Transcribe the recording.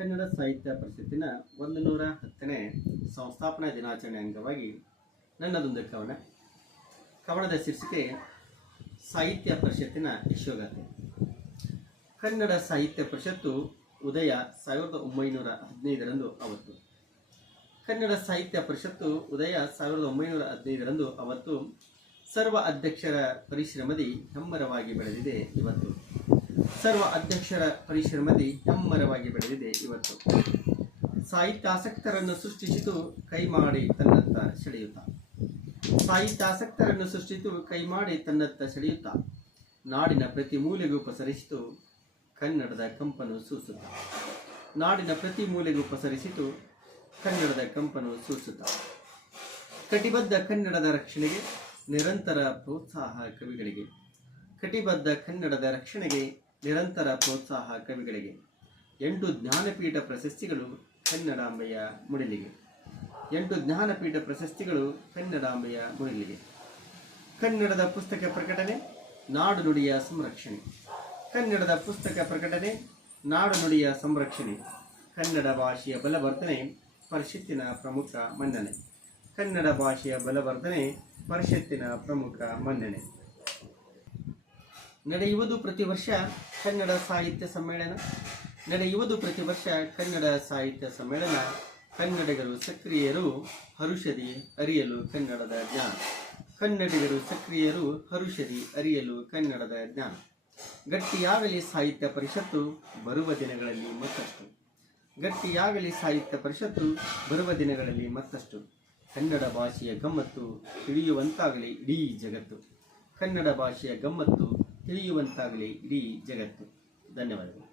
ಕನ್ನಡ ಸಾಹಿತ್ಯ ಪರಿಷತ್ತಿನ ಒಂದು ನೂರ ಹತ್ತನೇ ಸಂಸ್ಥಾಪನಾ ದಿನಾಚರಣೆ ಅಂಗವಾಗಿ ನನ್ನದೊಂದು ಕವನ ಕವನದ ಶೀರ್ಷಿಕೆ ಸಾಹಿತ್ಯ ಪರಿಷತ್ತಿನ ಯಶೋಗಾಥೆ. ಕನ್ನಡ ಸಾಹಿತ್ಯ ಪರಿಷತ್ತು ಉದಯ ಸಾವಿರದ ಒಂಬೈನೂರ ಹದಿನೈದರಂದು ಅವತ್ತು ಕನ್ನಡ ಸಾಹಿತ್ಯ ಪರಿಷತ್ತು ಉದಯ ಸಾವಿರದ ಒಂಬೈನೂರ ಹದಿನೈದರಂದು ಅವತ್ತು ಸರ್ವ ಅಧ್ಯಕ್ಷರ ಪರಿಶ್ರಮದಿ ಹೆಮ್ಮರವಾಗಿ ಬೆಳೆದಿದೆ ಇವತ್ತು. ಸರ್ವ ಅಧ್ಯಕ್ಷರ ಪರಿಶ್ರಮದಿ ಹೆಮ್ಮರವಾಗಿ ಬೆಳೆದಿದೆ ಇವತ್ತು. ಸಾಹಿತ್ಯಾಸಕ್ತರನ್ನು ಸೃಷ್ಟಿಸಿತು ಕೈ ಮಾಡಿ ತನ್ನತ್ತ ಸೆಳೆಯುತ್ತಾ. ಸಾಹಿತ್ಯಾಸಕ್ತರನ್ನು ಸೃಷ್ಟಿಸಿತು ಕೈ ಮಾಡಿ ತನ್ನತ್ತ ಸೆಳೆಯುತ್ತಾ. ನಾಡಿನ ಪ್ರತಿ ಮೂಲೆಗೂ ಪಸರಿಸಿತು, ಕನ್ನಡದ ಕಂಪನು ಸೂಸುತ್ತ. ನಾಡಿನ ಪ್ರತಿ ಮೂಲೆಗೂ ಪಸರಿಸಿತು, ಕನ್ನಡದ ಕಂಪನು ಸೂಸುತ್ತ. ಕಟಿಬದ್ಧ ಕನ್ನಡದ ರಕ್ಷಣೆಗೆ ನಿರಂತರ ಪ್ರೋತ್ಸಾಹ ಕವಿಗಳಿಗೆ. ಕಟಿಬದ್ಧ ಕನ್ನಡದ ರಕ್ಷಣೆಗೆ ನಿರಂತರ ಪ್ರೋತ್ಸಾಹ ಕವಿಗಳಿಗೆ. ಎಂಟು ಜ್ಞಾನಪೀಠ ಪ್ರಶಸ್ತಿಗಳು ಕನ್ನಡಾಂಬೆಯ ಮುಡಿಲಿಗೆ. ಎಂಟು ಜ್ಞಾನಪೀಠ ಪ್ರಶಸ್ತಿಗಳು ಕನ್ನಡಾಂಬೆಯ ಮುಡಿಲಿಗೆ. ಕನ್ನಡದ ಪುಸ್ತಕ ಪ್ರಕಟಣೆ ನಾಡು ನುಡಿಯ ಸಂರಕ್ಷಣೆ. ಕನ್ನಡದ ಪುಸ್ತಕ ಪ್ರಕಟಣೆ ನಾಡು ನುಡಿಯ ಸಂರಕ್ಷಣೆ. ಕನ್ನಡ ಭಾಷೆಯ ಬಲವರ್ಧನೆ, ಪರಿಷತ್ತಿನ ಪ್ರಮುಖ ಮನ್ನಣೆ. ಕನ್ನಡ ಭಾಷೆಯ ಬಲವರ್ಧನೆ, ಪರಿಷತ್ತಿನ ಪ್ರಮುಖ ಮನ್ನಣೆ. ನಡೆಯುವುದು ಪ್ರತಿ ವರ್ಷ ಕನ್ನಡ ಸಾಹಿತ್ಯ ಸಮ್ಮೇಳನ. ನಡೆಯುವುದು ಪ್ರತಿ ವರ್ಷ ಕನ್ನಡ ಸಾಹಿತ್ಯ ಸಮ್ಮೇಳನ. ಕನ್ನಡಿಗರು ಸಕ್ರಿಯರು, ಹರುಷದಿ ಅರಿಯಲು ಕನ್ನಡದ ಜ್ಞಾನ. ಕನ್ನಡಿಗರು ಸಕ್ರಿಯರು, ಹರುಷದಿ ಅರಿಯಲು ಕನ್ನಡದ ಜ್ಞಾನ. ಗಟ್ಟಿಯಾಗಲಿ ಸಾಹಿತ್ಯ ಪರಿಷತ್ತು, ಬರುವ ದಿನಗಳಲ್ಲಿ ಮತ್ತಷ್ಟು. ಗಟ್ಟಿಯಾಗಲಿ ಸಾಹಿತ್ಯ ಪರಿಷತ್ತು, ಬರುವ ದಿನಗಳಲ್ಲಿ ಮತ್ತಷ್ಟು. ಕನ್ನಡ ಭಾಷೆಯ ಗಮ್ಮತ್ತು ತಿಳಿಯುವಂತಾಗಲಿ ಇಡೀ ಜಗತ್ತು. ಕನ್ನಡ ಭಾಷೆಯ ಗಮ್ಮತ್ತು ತಿಳಿಯುವಂತಾಗಲಿ ಇಡೀ ಜಗತ್ತು. ಧನ್ಯವಾದಗಳು.